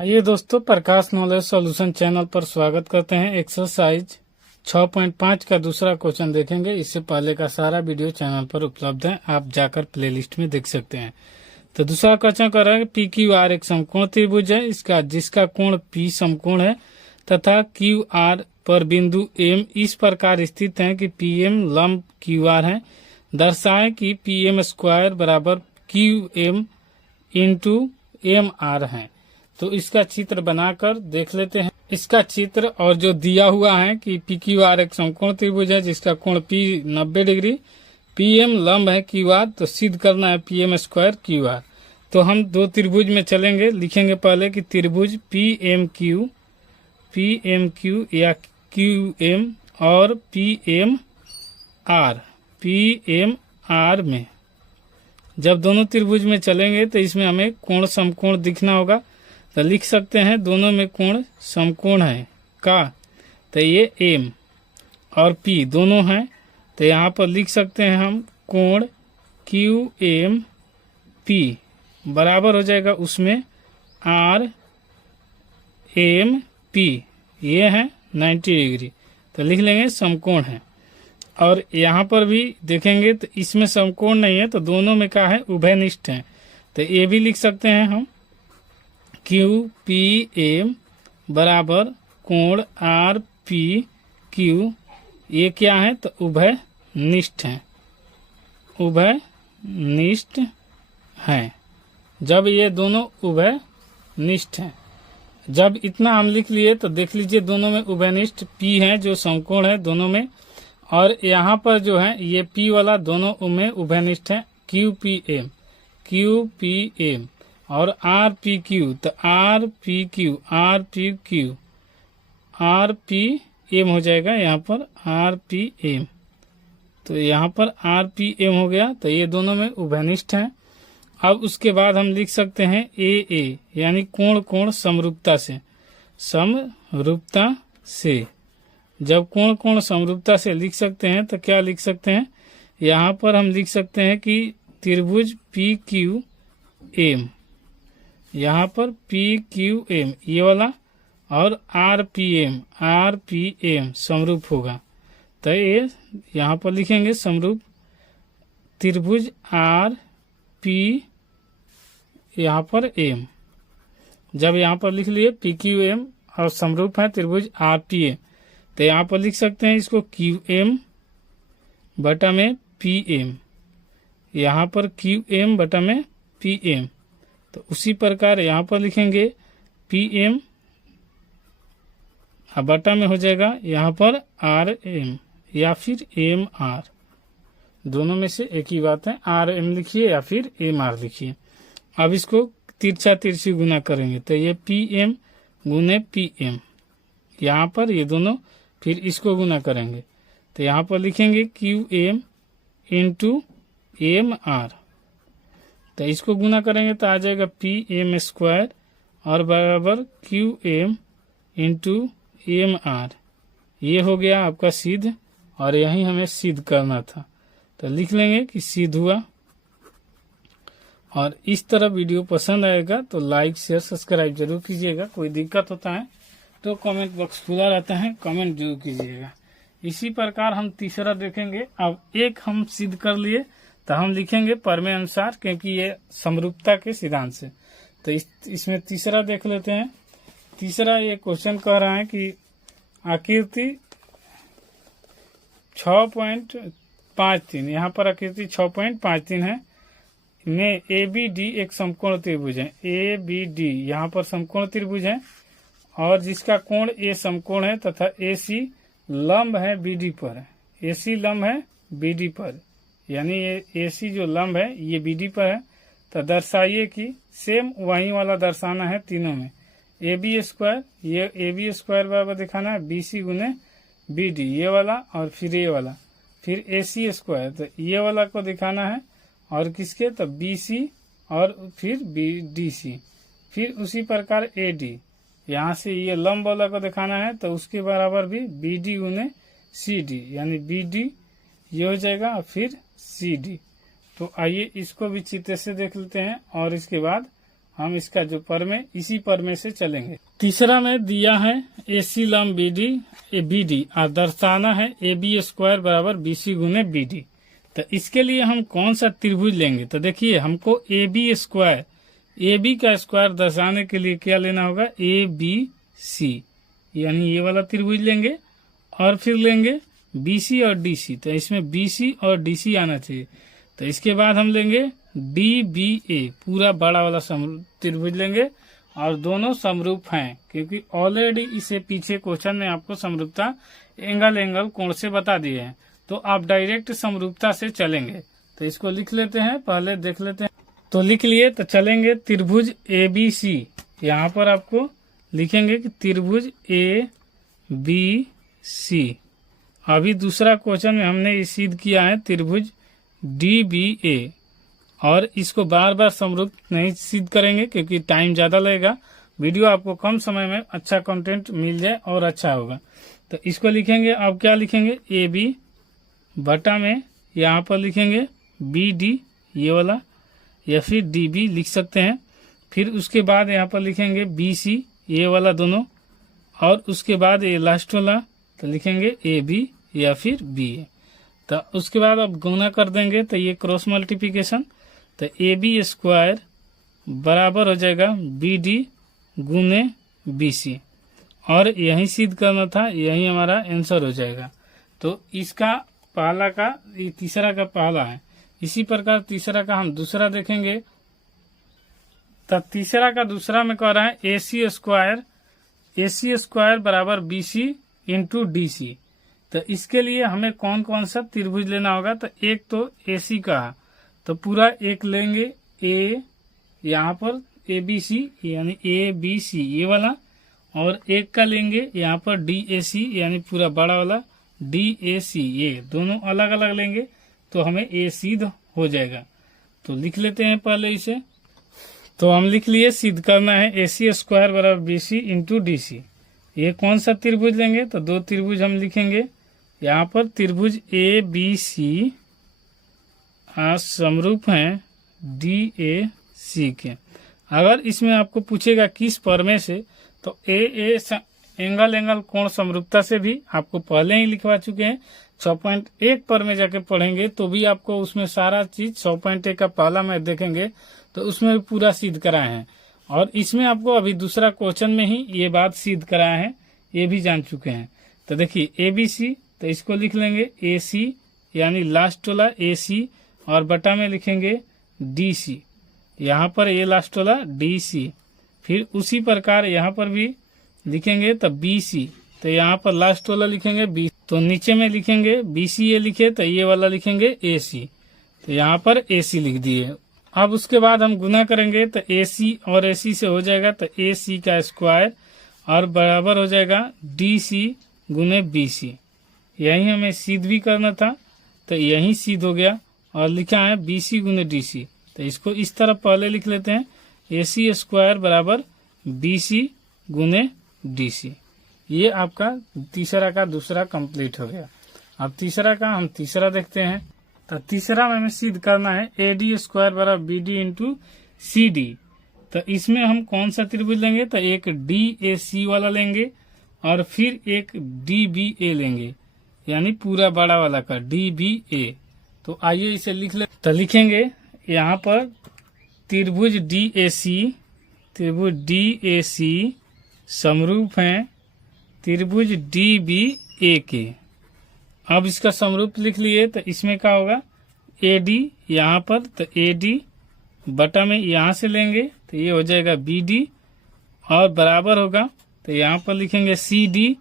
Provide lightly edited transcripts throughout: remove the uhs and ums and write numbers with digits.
आइए दोस्तों, प्रकाश knowledge solution channel पर स्वागत करते हैं। एक्सरसाइज 6.5 का दूसरा क्वेश्चन देखेंगे। इससे पहले का सारा वीडियो चैनल पर उपलब्ध है, आप जाकर प्लेलिस्ट में देख सकते हैं। तो दूसरा क्वेश्चन कर रहा है पी क्यू आर एक समकोण त्रिभुज है, जिसका कोण पी समकोण है तथा क्यू आर पर बिंदु एम इस प्रकार स्थित है कि पी एम लंब क्यू आर है। दर्शाएं कि पी एम स्क्वायर बराबर Q M into M R है। तो इसका चित्र बनाकर देख लेते हैं। इसका चित्र और जो दिया हुआ है कि पी क्यू आर एक समकोण त्रिभुज है जिसका कोण पी 90 डिग्री, पी एम लंब है क्यू आर, तो सिद्ध करना है P M square Q R. तो हम दो त्रिभुज में चलेंगे। लिखेंगे पहले कि त्रिभुज पी एम क्यू या क्यू एम और पी एम आर में जब दोनों त्रिभुज में चलेंगे तो इसमें हमें कोण समकोण दिखना होगा। तो लिख सकते हैं दोनों में कोण समकोण है का, तो ये एम और पी दोनों हैं। तो यहाँ पर लिख सकते हैं हम कोण क्यू एम पी बराबर हो जाएगा उसमें आर एम पी, ये है 90 डिग्री। तो लिख लेंगे समकोण है। और यहाँ पर भी देखेंगे तो इसमें समकोण नहीं है, तो दोनों में क्या है, उभयनिष्ठ है। तो ये भी लिख सकते हैं हम क्यू पी एम बराबर कोण आर पी क्यू, ये क्या है, तो उभयनिष्ठ है, उभयनिष्ठ है। जब ये दोनों उभयनिष्ठ हैं, जब इतना हम लिख लिए तो देख लीजिए दोनों में उभयनिष्ठ पी है जो समकोण है दोनों में, और यहाँ पर जो है ये पी वाला दोनों में उभयनिष्ठ है क्यू पी एम और आर पी क्यू। तो आर पी एम हो जाएगा यहाँ पर आर पी एम। तो यहाँ पर आर पी एम हो गया। तो ये दोनों में उभयनिष्ठ हैं। अब उसके बाद हम लिख सकते हैं ए यानी कोण समरूपता से। जब कोण समरूपता से लिख सकते हैं तो क्या लिख सकते हैं, यहाँ पर हम लिख सकते हैं कि त्रिभुज पी क्यू एम, यहाँ पर पी क्यू एम ये वाला और आर पी एम समरूप होगा। तो ये यहाँ पर लिखेंगे समरूप त्रिभुज आर पी यहाँ पर एम। जब यहाँ पर लिख लिए पी क्यू एम और समरूप है त्रिभुज आर पी एम, तो यहाँ पर लिख सकते हैं इसको क्यू एम बटा में पी एम, यहाँ पर क्यू एम बटा में पी एम। तो उसी प्रकार यहाँ पर लिखेंगे पी एम बटा में हो जाएगा यहाँ पर आर एम या फिर एम आर, दोनों में से एक ही बात है। आर एम लिखिए या फिर एम आर लिखिए। अब इसको तिरछा तिरछी गुना करेंगे तो ये पी एम गुने पी एम, यहाँ पर ये दोनों, फिर इसको गुना करेंगे तो यहाँ पर लिखेंगे Q M into M R. तो इसको गुना करेंगे तो आ जाएगा पी एम स्क्वायर और बराबर Q M into M R. ये हो गया आपका सिद्ध, और यही हमें सिद्ध करना था। तो लिख लेंगे कि सिद्ध हुआ। और इस तरह वीडियो पसंद आएगा तो लाइक शेयर सब्सक्राइब जरूर कीजिएगा। कोई दिक्कत होता है तो कमेंट बॉक्स खुला रहता है, कमेंट जरूर कीजिएगा। इसी प्रकार हम तीसरा देखेंगे। अब एक हम सिद्ध कर लिए तो हम लिखेंगे प्रमेय अनुसार, क्योंकि ये समरूपता के सिद्धांत से। तो इसमें तीसरा देख लेते हैं। तीसरा ये क्वेश्चन कह रहा है कि आकृति 6.53, यहाँ पर आकृति 6.53 है में ए बी डी एक समकोण त्रिभुज है। ए बी डी यहाँ पर समकोण त्रिभुज है और जिसका कोण ए समकोण है तथा ए सी लंब है बी डी पर, ए सी लंब है बी डी पर, यानी ये ए सी जो लंब है ये बी डी पर है। तो दर्शाइए कि सेम वही वाला दर्शाना है तीनों में। ए बी स्क्वायर, ये ए बी स्क्वायर बराबर दिखाना है बी सी गुने बी डी, ये वाला और फिर ये वाला, फिर ए सी स्क्वायर, तो ये वाला को दिखाना है और किसके, तो बी सी और फिर बी डी सी। फिर उसी प्रकार ए डी, यहाँ से ये लंब वाला को दिखाना है तो उसके बराबर भी बी डी गुने सी डी, यानी बी डी ये हो जाएगा और फिर सी डी। तो आइए इसको भी चित्र से देख लेते हैं और इसके बाद हम इसका जो परमे इसी परमे से चलेंगे। तीसरा में दिया है AC लंब BD और दर्शाना है AB स्क्वायर बराबर BC गुने BD। तो इसके लिए हम कौन सा त्रिभुज लेंगे? तो देखिए हमको AB स्क्वायर, AB का स्क्वायर दर्शाने के लिए क्या लेना होगा? ABC, यानी ये वाला त्रिभुज लेंगे और फिर लेंगे BC और DC। तो इसमें BC और DC आना चाहिए। तो इसके बाद हम लेंगे DBA, पूरा बड़ा वाला त्रिभुज लेंगे और दोनों समरूप हैं, क्योंकि ऑलरेडी इसे पीछे क्वेश्चन ने आपको समरूपता एंगल कोण से बता दिए हैं। तो आप डायरेक्ट समरूपता से चलेंगे। तो इसको लिख लेते हैं, पहले देख लेते हैं। तो लिख लिए, तो चलेंगे त्रिभुज ABC। यहाँ पर आपको लिखेंगे कि त्रिभुज ABC। अभी दूसरा क्वेश्चन में हमने सिद्ध किया है त्रिभुज DBA, और इसको बार बार समरूप नहीं सिद्ध करेंगे क्योंकि टाइम ज्यादा लगेगा। वीडियो आपको कम समय में अच्छा कंटेंट मिल जाए और अच्छा होगा। तो इसको लिखेंगे, अब क्या लिखेंगे? AB बटा में यहाँ पर लिखेंगे BD, ये वाला, या फिर DB लिख सकते हैं। फिर उसके बाद यहाँ पर लिखेंगे BC, ये वाला दोनों, और उसके बाद ये लास्ट वाला तो लिखेंगे AB या फिर BA। तो उसके बाद अब गुना कर देंगे, तो ये क्रॉस मल्टीप्लिकेशन, तो AB स्क्वायर बराबर हो जाएगा BD गुने BC, और यही सिद्ध करना था, यही हमारा आंसर हो जाएगा। तो इसका पहला का, ये तीसरा का पहला है। इसी प्रकार तीसरा का हम दूसरा देखेंगे। तो तीसरा का दूसरा में कह रहा है AC स्क्वायर बराबर BC इंटू DC। तो इसके लिए हमें कौन कौन सा त्रिभुज लेना होगा? तो एक तो AC का, तो पूरा एक लेंगे A, यहाँ पर ABC यानी ABC ये वाला, और एक का लेंगे यहाँ पर DAC यानी पूरा बड़ा वाला DAC, ये दोनों अलग अलग लेंगे तो हमें A सिद्ध हो जाएगा। तो लिख लेते हैं पहले इसे। तो हम लिख लिए, सिद्ध करना है AC स्क्वायर बराबर BC इंटू DC। ये कौन सा त्रिभुज लेंगे? तो दो त्रिभुज हम लिखेंगे यहाँ पर। त्रिभुज ABC समरूप हैं DAC के। अगर इसमें आपको पूछेगा किस परमे से, तो AA एंगल कोण समरूपता से भी आपको पहले ही लिखवा चुके हैं। 6.1 पर में जाके पढ़ेंगे तो भी आपको उसमें सारा चीज 6.1 का पहला मैथ देखेंगे तो उसमें भी पूरा सिद्ध कराए हैं। और इसमें आपको अभी दूसरा क्वेश्चन में ही ये बात सिद्ध कराए हैं, ये भी जान चुके हैं। तो देखिए ABC, तो इसको लिख लेंगे AC यानी लास्ट वाला AC, और बटा में लिखेंगे DC, यहाँ पर ये लास्ट वाला DC। फिर उसी प्रकार यहाँ पर भी लिखेंगे तो BC, तो यहाँ पर लास्ट वाला लिखेंगे BC। तो नीचे में लिखेंगे BC, ये लिखे तो ये वाला लिखेंगे AC, तो यहाँ पर AC लिख दिए। अब उसके बाद हम गुना करेंगे तो AC और AC से हो जाएगा तो AC का स्क्वायर और बराबर हो जाएगा DC गुने BC। यही हमें सिद्ध भी करना था तो यही सिद्ध हो गया, और लिखा है BC गुने DC। तो इसको इस तरह पहले लिख लेते हैं, AC स्क्वायर बराबर BC गुने DC। ये आपका तीसरा का दूसरा कंप्लीट हो गया। अब तीसरा का हम तीसरा देखते हैं। तो तीसरा में हमें सिद्ध करना है AD स्क्वायर बराबर BD इंटू CD। तो इसमें हम कौन सा त्रिभुज लेंगे? तो एक DAC वाला लेंगे और फिर एक DBA लेंगे, यानी पूरा बड़ा वाला का DBA। तो आइए इसे लिख ले। तो लिखेंगे यहाँ पर त्रिभुज DAC समरूप हैं त्रिभुज DBA के। अब इसका समरूप लिख लिए तो इसमें क्या होगा? AD यहाँ पर, तो AD बटा में यहाँ से लेंगे तो ये हो जाएगा BD, और बराबर होगा तो यहाँ पर लिखेंगे CD,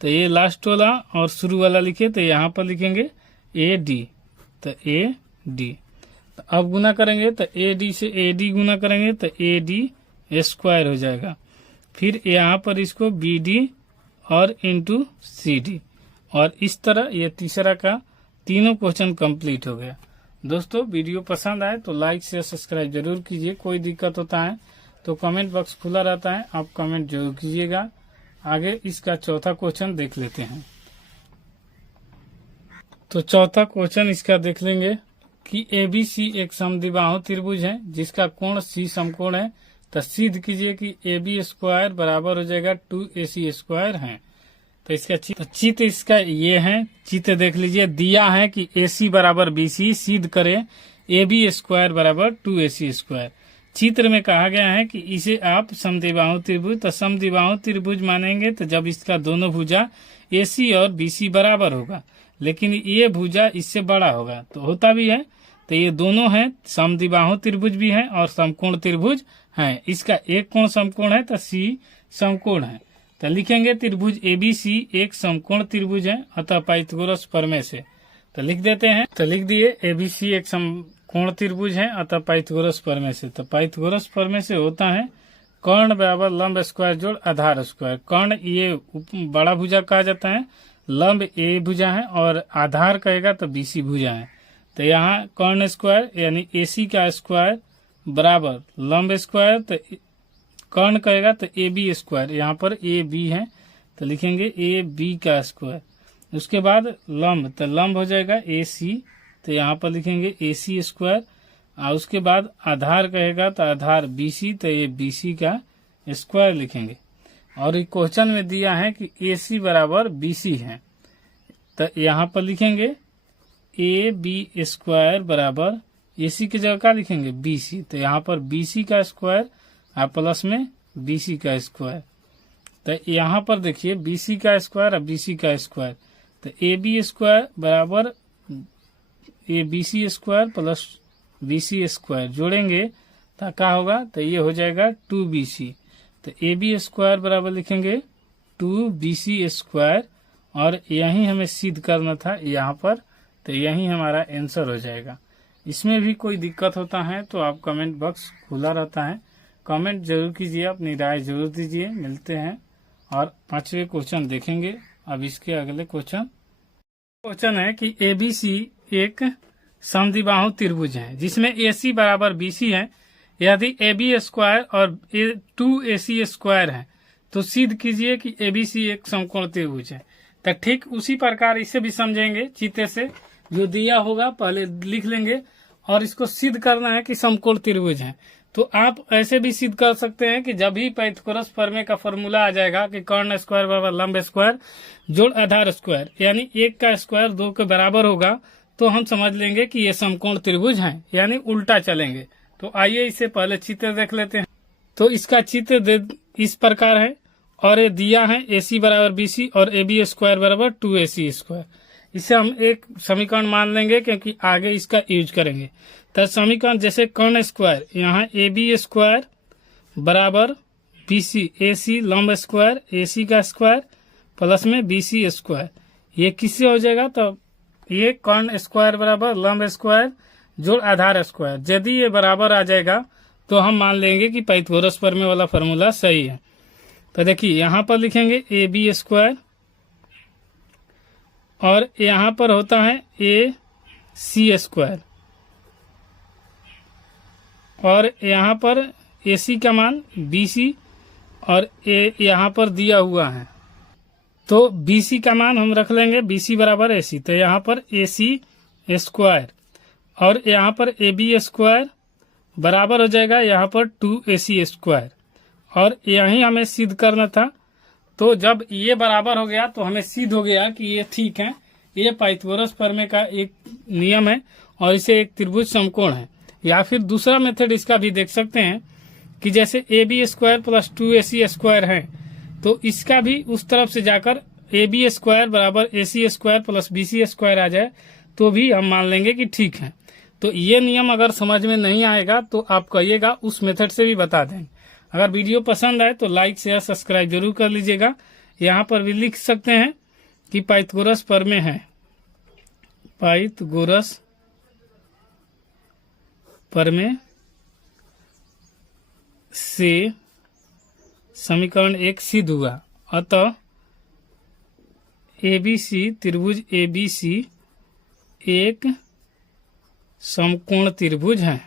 तो ये लास्ट वाला और शुरू वाला लिखे तो यहाँ पर लिखेंगे AD, तो AD। तो अब गुना करेंगे तो AD से AD गुना करेंगे तो AD स्क्वायर हो जाएगा। फिर यहाँ पर इसको BD और इंटू CD, और इस तरह ये तीसरा का तीनों क्वेश्चन कंप्लीट हो गया। दोस्तों वीडियो पसंद आए तो लाइक शेयर सब्सक्राइब जरूर कीजिए। कोई दिक्कत होता है तो कमेंट बॉक्स खुला रहता है, आप कमेंट जरूर कीजिएगा। आगे इसका चौथा क्वेश्चन देख लेते हैं। तो चौथा क्वेश्चन इसका देख लेंगे कि ABC एक समद्विबाहु त्रिभुज है जिसका कोण C समकोण है तो सिद्ध कीजिए कि AB स्क्वायर बराबर हो जाएगा 2AC स्क्वायर है। तो इसका चित्र इसका ये है, चित्र देख लीजिए, दिया है कि AC बराबर BC, सिद्ध करें AB स्क्वायर बराबर 2AC स्क्वायर। चित्र में कहा गया है कि इसे आप समद्विबाहु त्रिभुज, तो समद्विबाहु त्रिभुज मानेंगे तो जब इसका दोनों भुजा AC और BC बराबर होगा, लेकिन ये भुजा इससे बड़ा होगा, तो होता भी है। तो ये दोनों हैं, समद्विबाहु त्रिभुज भी है और समकोण त्रिभुज है। इसका एक कोण समकोण है तो C समकोण है। तो लिखेंगे त्रिभुज ABC एक समकोण त्रिभुज है, अतः पाइथागोरस प्रमेय से। तो लिख देते हैं, तो लिख दिए ABC एक समकोण त्रिभुज है, अतः पाइथागोरस प्रमेय से। तो पाइथागोरस प्रमेय से होता है कर्ण बराबर लंब स्क्वायर जोड़ आधार स्क्वायर। कर्ण ये बड़ा भुजा कहा जाता है, लंब A भुजा है और आधार कहेगा तो BC भुजा है। तो यहाँ कर्ण स्क्वायर यानी AC का स्क्वायर बराबर लंब स्क्वायर, तो कर्ण कहेगा तो AB स्क्वायर, यहाँ पर AB है तो लिखेंगे AB का स्क्वायर। उसके बाद लंब, तो लंब हो जाएगा AC, तो यहाँ पर लिखेंगे AC स्क्वायर। और उसके बाद आधार कहेगा तो आधार BC, तो ये BC का स्क्वायर लिखेंगे। और ये क्वेश्चन में दिया है कि AC बराबर BC है, तो यहाँ पर लिखेंगे AB स्क्वायर बराबर AC की जगह क्या लिखेंगे BC, तो यहाँ पर BC का स्क्वायर और प्लस में BC का स्क्वायर। तो यहाँ पर देखिए BC का स्क्वायर और BC का स्क्वायर, तो AB स्क्वायर बराबर ABC square plus BC square जोड़ेंगे तो क्या होगा, तो ये हो जाएगा 2BC। तो AB स्क्वायर बराबर लिखेंगे 2BC स्क्वायर, और यही हमें सिद्ध करना था यहाँ पर, तो यही हमारा आंसर हो जाएगा। इसमें भी कोई दिक्कत होता है तो आप कमेंट बॉक्स खुला रहता है, कमेंट जरूर कीजिए, अपनी राय जरूर दीजिए। मिलते हैं और 5वें क्वेश्चन देखेंगे। अब इसके अगले क्वेश्चन है कि ABC एक समद्विबाहु त्रिभुज है जिसमें AC बराबर BC है। यदि AB स्क्वायर और 2AC स्क्वायर है तो सिद्ध कीजिए कि ABC एक समकोण त्रिभुज है। तो ठीक उसी प्रकार इसे भी समझेंगे, चित्र से जो दिया होगा पहले लिख लेंगे और इसको सिद्ध करना है कि समकोण त्रिभुज है। तो आप ऐसे भी सिद्ध कर सकते हैं कि जब भी पाइथागोरस प्रमेय का फॉर्मूला आ जाएगा कि कर्ण स्क्वायर बराबर लंब स्क्वायर जोड़ आधार स्क्वायर, यानी 1 का स्क्वायर 2 के बराबर होगा, तो हम समझ लेंगे कि ये समकोण त्रिभुज है, यानी उल्टा चलेंगे। तो आइए इसे पहले चित्र देख लेते हैं। तो इसका चित्र इस प्रकार है, और ये दिया है AC बराबर BC और AB स्क्वायर बराबर 2AC स्क्वायर। इसे हम एक समीकरण मान लेंगे क्योंकि आगे इसका यूज करेंगे। तो समीकरण जैसे कर्ण स्क्वायर, यहाँ AB स्क्वायर बराबर BC, AC लंब स्क्वायर AC का स्क्वायर प्लस में BC स्क्वायर, ये किससे हो जाएगा, तो ये कर्ण स्क्वायर बराबर लंब स्क्वायर जोड़ आधार स्क्वायर। यदि ये बराबर आ जाएगा तो हम मान लेंगे कि पाइथागोरस प्रमेय वाला फॉर्मूला सही है। तो देखिए यहाँ पर लिखेंगे AB स्क्वायर, और यहाँ पर होता है AC स्क्वायर, और यहाँ पर AC का मान BC और यहाँ पर दिया हुआ है, तो BC का मान हम रख लेंगे BC बराबर AC। तो यहाँ पर AC स्क्वायर और यहाँ पर AB स्क्वायर बराबर हो जाएगा यहाँ पर 2AC स्क्वायर, और यही हमें सिद्ध करना था। तो जब ये बराबर हो गया तो हमें सिद्ध हो गया कि ये ठीक है, ये पाइथागोरस प्रमेय का एक नियम है और इसे एक त्रिभुज समकोण है। या फिर दूसरा मेथड इसका भी देख सकते हैं कि जैसे AB square plus 2AC square है, तो इसका भी उस तरफ से जाकर AB स्क्वायर बराबर AC square plus BC square आ जाए तो भी हम मान लेंगे कि ठीक है। तो ये नियम अगर समझ में नहीं आएगा तो आप कहिएगा, उस मेथड से भी बता देंगे। अगर वीडियो पसंद आए तो लाइक शेयर सब्सक्राइब जरूर कर लीजिएगा। यहाँ पर भी लिख सकते हैं कि पाइथागोरस प्रमेय है, पाइथागोरस प्रमेय से समीकरण 1 सिद्ध हुआ, अतः ABC त्रिभुज ABC एक समकोण त्रिभुज है,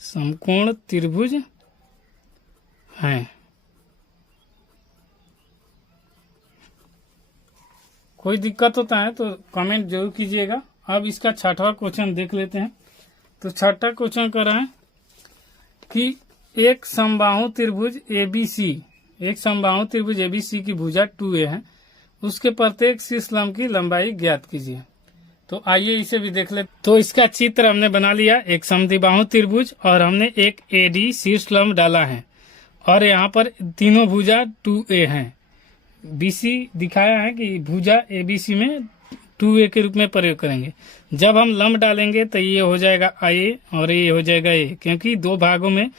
समकोण त्रिभुज है। कोई दिक्कत होता है तो कमेंट जरूर कीजिएगा। अब इसका 6वां क्वेश्चन देख लेते हैं। तो 6वां क्वेश्चन कर रहा है कि एक समबाहु त्रिभुज ABC, एक समबाहु त्रिभुज ABC की भुजा 2A है, उसके प्रत्येक शीर्ष लंब की लंबाई ज्ञात कीजिए। तो आइए इसे भी देख ले। तो इसका चित्र हमने बना लिया, एक समद्विबाहु त्रिभुज और हमने एक AD शीर्ष लंब डाला है और यहाँ पर तीनों भुजा 2A हैं। BC दिखाया है कि भुजा ABC में 2A के रूप में प्रयोग करेंगे। जब हम लंब डालेंगे तो ये हो जाएगा A और ये हो जाएगा A, क्योंकि दो भागों में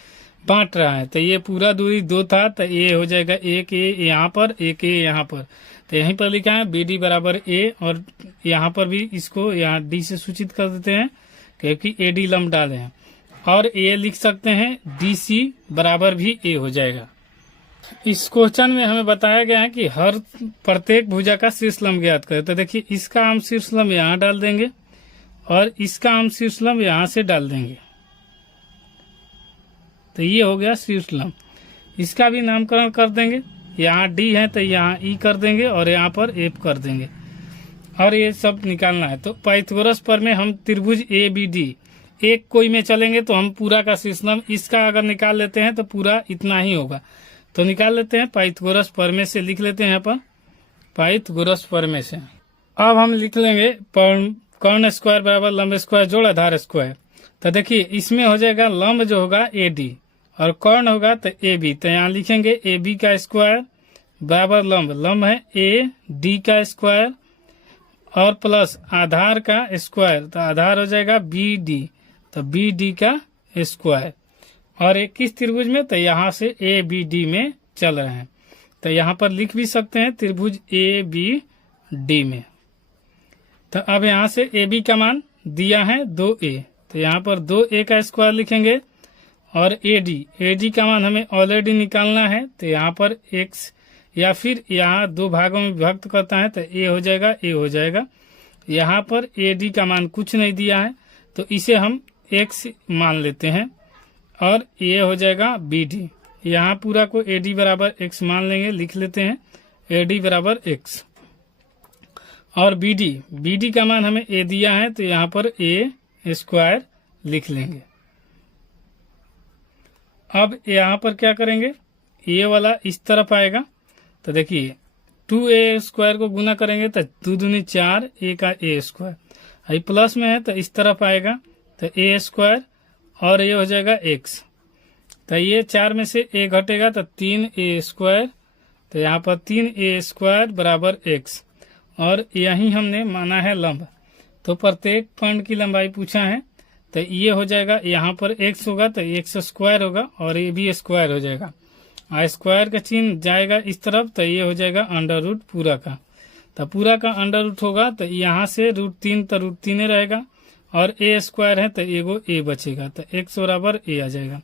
बांट रहा है। तो ये पूरा दूरी 2 था, तो ये हो जाएगा एक A यहाँ पर, एक A यहाँ पर। तो यहीं पर लिखा है BD बराबर A, और यहाँ पर भी इसको यहाँ D से सूचित कर देते हैं क्योंकि AD लंब डाले हैं। और A लिख सकते हैं, DC बराबर भी A हो जाएगा। इस क्वेश्चन में हमें बताया गया है कि हर प्रत्येक भुजा का शीर्ष लंब ज्ञात करें। तो देखिए, इसका हम शीर्ष लंब यहाँ डाल देंगे और इसका हम शीर्ष लंब यहाँ से डाल देंगे। तो ये हो गया शीर्ष लंब। इसका भी नामकरण कर देंगे, यहाँ D है तो यहाँ E कर देंगे और यहाँ पर F कर देंगे और ये सब निकालना है। तो पाइथागोरस प्रमेय हम त्रिभुज ABD एक कोई में चलेंगे तो हम पूरा का शीर्ष लंब इसका अगर निकाल लेते हैं तो पूरा इतना ही होगा। तो निकाल लेते हैं, पाइथागोरस प्रमेय से लिख लेते हैं यहाँ पर, पाइथागोरस प्रमेय से। अब हम लिख लेंगे कर्ण स्क्वायर बराबर लंब स्क्वायर जोड़ आधार स्क्वायर। तो देखिए, इसमें हो जाएगा लंब जो होगा AD और कर्ण होगा तो AB। तो यहाँ लिखेंगे AB का स्क्वायर बराबर लंब है AD का स्क्वायर और प्लस आधार का स्क्वायर, तो आधार हो जाएगा BD, तो BD का स्क्वायर। और एक किस त्रिभुज में, तो यहाँ से ABD में चल रहे हैं। तो यहाँ पर लिख भी सकते हैं त्रिभुज ABD में। तो अब यहाँ से AB का मान दिया है 2A, तो यहाँ पर 2A का स्क्वायर लिखेंगे और AD का मान हमें ऑलरेडी निकालना है। तो यहाँ पर x या फिर यहाँ दो भागों में विभक्त करता है तो A हो जाएगा। यहाँ पर AD का मान कुछ नहीं दिया है तो इसे हम x मान लेते हैं और ये हो जाएगा BD। यहाँ पूरा को AD बराबर x मान लेंगे, लिख लेते हैं AD बराबर x। और BD का मान हमें A दिया है तो यहाँ पर A स्क्वायर लिख लेंगे। अब यहाँ पर क्या करेंगे, ये वाला इस तरफ आएगा तो देखिए 2A स्क्वायर को गुना करेंगे तो 2 दूनी 4, A का A स्क्वायर, अभी प्लस में है तो इस तरफ आएगा तो A स्क्वायर और ये हो जाएगा x। तो ये 4 में से A घटेगा तो 3A स्क्वायर, तो यहाँ पर 3A स्क्वायर बराबर x। और यही हमने माना है लंब, तो प्रत्येक खंड की लंबाई पूछा है तो ये हो जाएगा, यहाँ पर x होगा तो x स्क्वायर होगा और ये भी स्क्वायर हो जाएगा। स्क्वायर का चिन्ह जाएगा इस तरफ तो ये हो जाएगा अंडर रूट पूरा का। तो पूरा का अंडर रूट होगा तो यहाँ से √3 तो √3 रहेगा और A स्क्वायर है तो एगो A बचेगा, तो x बराबर A आ जाएगा।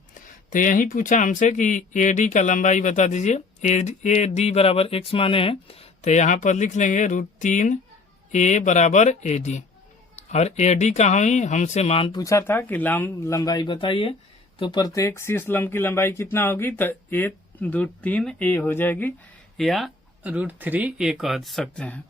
तो यही पूछा हमसे कि AD का लंबाई बता दीजिए। AD बराबर x माने हैं तो यहाँ पर लिख लेंगे √3 A बराबर AD। और AD का ही हमसे मान पूछा था कि लंबाई बताइए, तो प्रत्येक शीर्ष लंब की लंबाई कितना होगी, तो √3A हो जाएगी या √3A कह सकते हैं।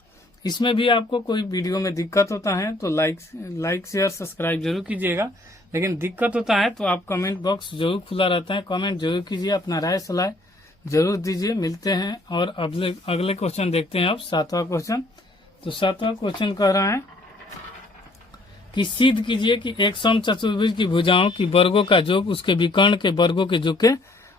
इसमें भी आपको कोई वीडियो में दिक्कत होता है तो लाइक शेयर सब्सक्राइब जरूर कीजिएगा, लेकिन दिक्कत होता है तो आप कमेंट बॉक्स जरूर खुला रहता है, कमेंट जरूर कीजिए, अपना राय सलाह जरूर दीजिए। मिलते हैं और अगले क्वेश्चन देखते हैं। अब 7वां क्वेश्चन। तो 7वां क्वेश्चन कह रहा है कि सिद्ध कीजिए कि एक समचतुर्भुज की भुजाओं की वर्गों का योग उसके विकर्ण के वर्गों के योग के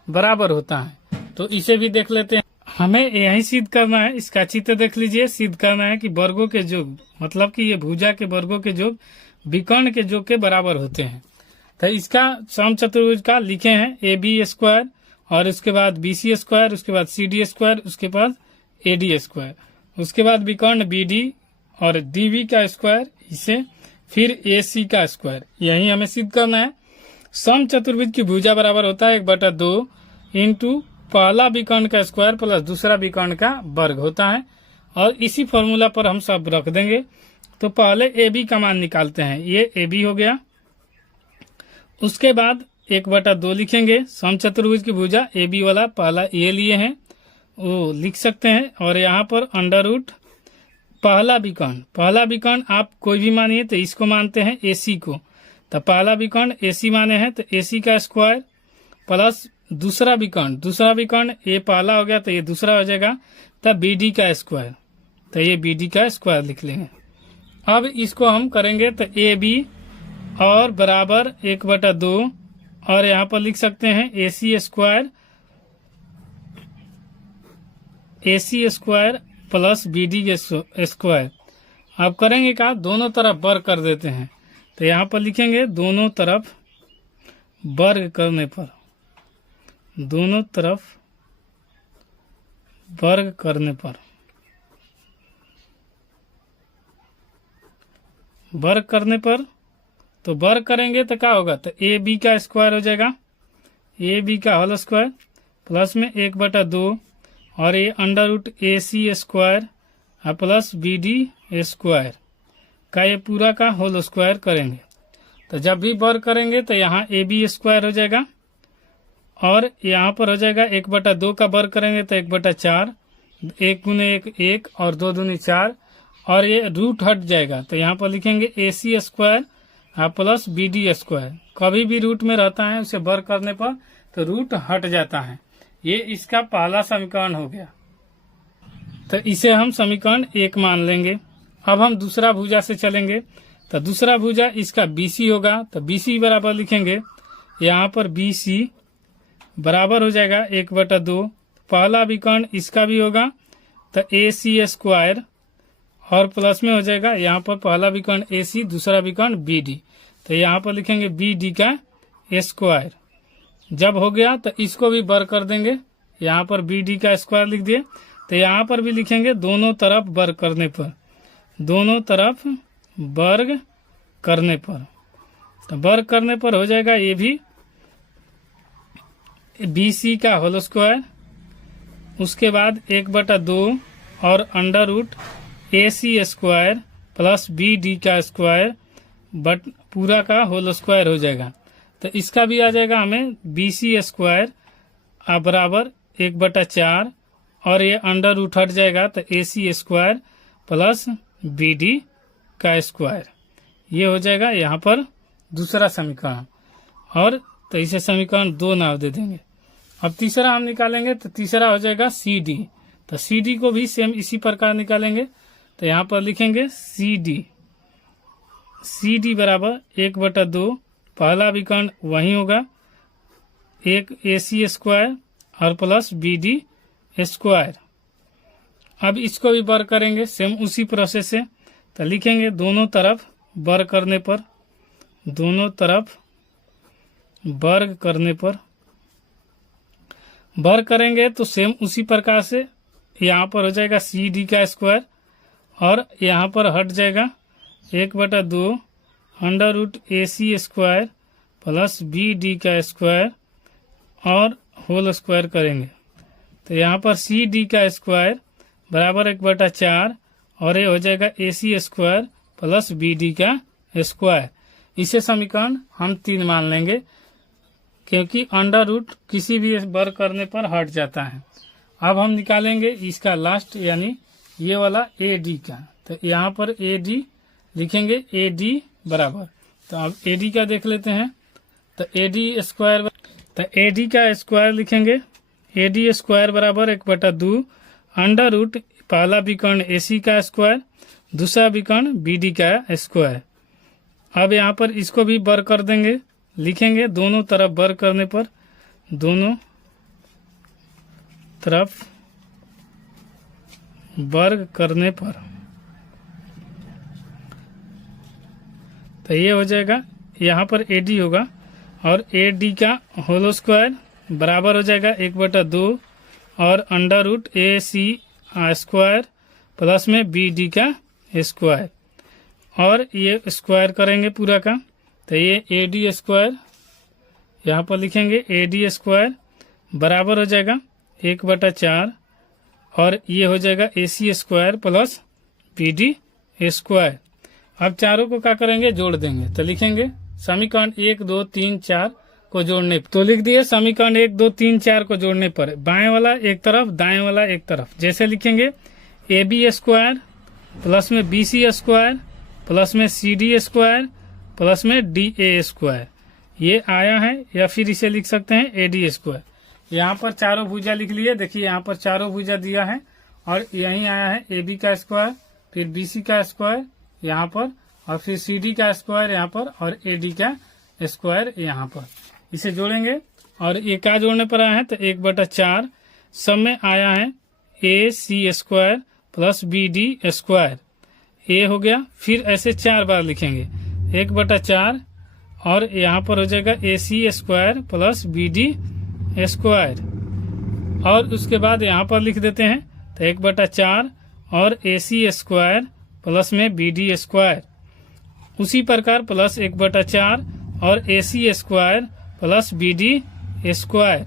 बराबर होता है। तो इसे भी देख लेते हैं। हमें यही सिद्ध करना है, इसका चित्र देख लीजिए। सिद्ध करना है कि वर्गों के योग मतलब कि ये भुजा के वर्गों के योग विकर्ण के योग के बराबर होते हैं। तो इसका समचतुर्भुज का लिखे हैं AB स्क्वायर और उसके बाद BC स्क्वायर, उसके बाद CD स्क्वायर, उसके बाद AD स्क्वायर, उसके बाद विकर्ण BD और DB का स्क्वायर, इसे फिर AC का स्क्वायर। यही हमें सिद्ध करना है। समचतुर्भुज की भुजा बराबर होता है 1/2 इंटू पहला विकर्ण का स्क्वायर प्लस दूसरा विकर्ण का वर्ग होता है। और इसी फॉर्मूला पर हम सब रख देंगे। तो पहले AB का मान निकालते हैं, ये AB हो गया। उसके बाद 1/2 लिखेंगे। समचतुर्भुज की भुजा AB वाला पहला ये लिए हैं वो लिख सकते हैं। और यहाँ पर अंडर रूट पहला विकर्ण आप कोई भी मानिए, तो इसको मानते हैं AC को। तो पहला विकर्ण AC माने हैं तो AC का स्क्वायर प्लस दूसरा विकर्ण ये पहला हो गया तो ये दूसरा हो जाएगा, तब बी डी का स्क्वायर, तो ये बी डी का स्क्वायर लिख लेंगे। अब इसको हम करेंगे तो ए बी और बराबर 1/2 और यहाँ पर लिख सकते हैं A C square plus B D square. अब करेंगे क्या, दोनों तरफ वर्ग कर देते हैं, तो यहाँ पर लिखेंगे दोनों तरफ वर्ग करने पर, दोनों तरफ वर्ग करने पर, वर्ग करने पर तो वर्ग करेंगे तो क्या होगा, तो ए बी का स्क्वायर हो जाएगा, ए बी का होल स्क्वायर प्लस में 1/2 और ये under root A C square plus B D square का ये पूरा का होल स्क्वायर करेंगे। तो जब भी वर्ग करेंगे तो यहाँ ए बी स्क्वायर हो जाएगा और यहाँ पर हो जाएगा 1/2 का वर्ग करेंगे तो 1/4, 1 गुने 1 1 और 2 दूनी 4 और ये रूट हट जाएगा, तो यहाँ पर लिखेंगे A C square plus B D square. कभी भी रूट में रहता है उसे वर्ग करने पर तो रूट हट जाता है। ये इसका पहला समीकरण हो गया, तो इसे हम समीकरण 1 मान लेंगे। अब हम दूसरा भुजा से चलेंगे, तो दूसरा भुजा इसका BC होगा, तो BC बराबर लिखेंगे, यहाँ पर BC बराबर हो जाएगा 1/2, पहला विकर्ण इसका भी होगा तो AC स्क्वायर और प्लस में हो जाएगा यहाँ पर पहला विकर्ण AC, दूसरा विकर्ण BD, तो यहाँ पर लिखेंगे BD का स्क्वायर। जब हो गया तो इसको भी वर्ग कर देंगे, यहाँ पर BD का स्क्वायर लिख दिए, तो यहाँ पर भी लिखेंगे दोनों तरफ वर्ग करने पर, दोनों तरफ वर्ग करने पर, तो वर्ग करने पर हो जाएगा ये भी BC का होल स्क्वायर, उसके बाद 1/2 और under root AC square plus BD का स्क्वायर बट पूरा का होल स्क्वायर हो जाएगा। तो इसका भी आ जाएगा हमें BC स्क्वायर बराबर 1/4 और ये अंडर रूट हट जाएगा तो AC स्क्वायर प्लस BD का स्क्वायर, ये हो जाएगा यहाँ पर दूसरा समीकरण। और तो इसे समीकरण 2 नाम दे देंगे। अब तीसरा हम निकालेंगे, तो तीसरा हो जाएगा CD, तो CD को भी सेम इसी प्रकार निकालेंगे, तो यहाँ पर लिखेंगे CD बराबर 1/2, पहला विकर्ण वही होगा, एक AC स्क्वायर और प्लस BD स्क्वायर। अब इसको भी वर्ग करेंगे सेम उसी प्रोसेस से, तो लिखेंगे दोनों तरफ वर्ग करने पर, दोनों तरफ वर्ग करने पर वर्ग करेंगे तो सेम उसी प्रकार से यहाँ पर हो जाएगा CD का स्क्वायर और यहाँ पर हट जाएगा 1/2 under root AC square plus BD का स्क्वायर और होल स्क्वायर करेंगे, तो यहाँ पर CD का स्क्वायर बराबर 1/4 और ये हो जाएगा AC स्क्वायर प्लस BD का स्क्वायर। इसे समीकरण हम 3 मान लेंगे क्योंकि अंडर रूट किसी भी वर्ग करने पर हट जाता है। अब हम निकालेंगे इसका लास्ट यानी ये वाला AD का, तो यहाँ पर AD लिखेंगे AD बराबर, तो अब AD का देख लेते हैं, तो AD स्क्वायर, तो AD का स्क्वायर लिखेंगे, AD स्क्वायर बराबर 1/2 अंडर रूट पहला विकर्ण AC का स्क्वायर, दूसरा विकर्ण BD का स्क्वायर। अब यहाँ पर इसको भी वर्ग कर देंगे, लिखेंगे दोनों तरफ वर्ग करने पर, दोनों तरफ वर्ग करने पर, तो ये हो जाएगा यहाँ पर AD होगा और AD का होल स्क्वायर बराबर हो जाएगा 1/2 और under root AC square plus में BD का स्क्वायर और ये स्क्वायर करेंगे पूरा का, तो ये AD स्क्वायर यहाँ पर लिखेंगे AD स्क्वायर बराबर हो जाएगा 1/4 और ये हो जाएगा AC square plus BD square. अब चारों को क्या करेंगे, जोड़ देंगे, तो लिखेंगे समीकरण 1 2 3 4 को जोड़ने, तो लिख दिए समीकरण 1 2 3 4 को जोड़ने पर बाएं वाला एक तरफ दाएं वाला एक तरफ, जैसे लिखेंगे AB स्क्वायर प्लस में BC स्क्वायर प्लस में CD स्क्वायर प्लस में DA स्क्वायर, ये आया है, या फिर इसे लिख सकते हैं AD स्क्वायर। यहाँ पर चारों भुजा लिख लिए। देखिए यहाँ पर चारों भुजा दिया है और यहीं आया है AB का स्क्वायर, फिर BC का स्क्वायर यहाँ पर, और फिर CD का स्क्वायर यहाँ पर, और AD का स्क्वायर यहाँ पर। इसे जोड़ेंगे और ये क्या जोड़ने पर आया है तो 1/4 सब में आया है AC square plus BD square, ये हो गया। फिर ऐसे 4 बार लिखेंगे 1/4 और यहाँ पर हो जाएगा AC square plus BD square, और उसके बाद यहाँ पर लिख देते हैं तो 1/4 और AC स्क्वायर प्लस में BD स्क्वायर। उसी प्रकार प्लस 1/4 और AC square plus BD square.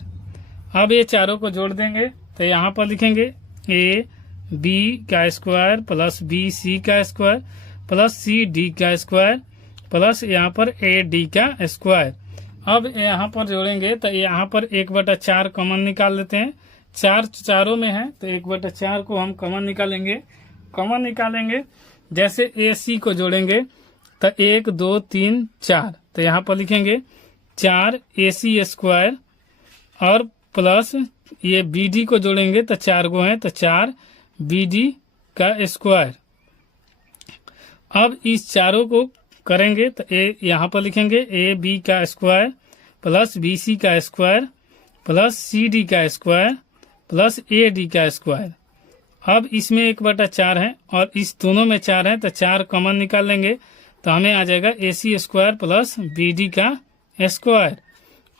अब ये चारों को जोड़ देंगे तो यहाँ पर लिखेंगे AB का स्क्वायर प्लस BC का स्क्वायर प्लस CD का स्क्वायर प्लस यहाँ पर AD का स्क्वायर। अब यहाँ पर जोड़ेंगे तो यहाँ पर 1/4 कॉमन निकाल लेते हैं। चारों में है तो 1/4 को हम कॉमन निकालेंगे। जैसे AC को जोड़ेंगे तो 1 2 3 4, तो यहाँ पर लिखेंगे 4 AC स्क्वायर और प्लस ये BD को जोड़ेंगे तो 4 गो है तो 4 BD का स्क्वायर। अब इस चारों को करेंगे तो यहाँ पर लिखेंगे AB का स्क्वायर प्लस BC का स्क्वायर प्लस CD का स्क्वायर प्लस AD का स्क्वायर। अब इसमें 1/4 है और इस दोनों में 4 है तो 4 कॉमन निकाल लेंगे तो हमें आ जाएगा AC स्क्वायर प्लस BD का स्क्वायर,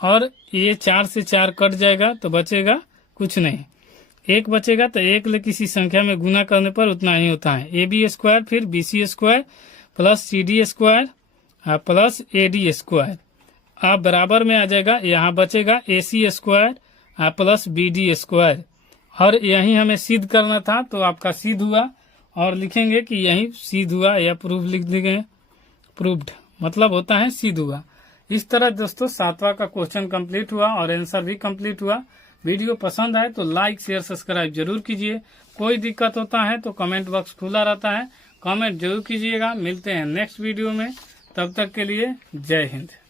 और ये 4 से 4 कट जाएगा तो बचेगा कुछ नहीं, 1 बचेगा। तो 1 किसी संख्या में गुना करने पर उतना ही होता है। AB स्क्वायर फिर BC square plus CD square plus AD square. अब बराबर में आ जाएगा, यहाँ बचेगा AC square plus BD square, और यही हमें सिद्ध करना था तो आपका सिद्ध हुआ, और लिखेंगे कि यही सिद्ध हुआ या प्रूफ लिख देंगे, प्रूव्ड मतलब होता है सिद्ध हुआ। इस तरह दोस्तों 7वां का क्वेश्चन कंप्लीट हुआ और आंसर भी कंप्लीट हुआ। वीडियो पसंद आए तो लाइक शेयर सब्सक्राइब जरूर कीजिए। कोई दिक्कत होता है तो कमेंट बॉक्स खुला रहता है, कमेंट जरूर कीजिएगा। मिलते हैं नेक्स्ट वीडियो में, तब तक के लिए जय हिंद।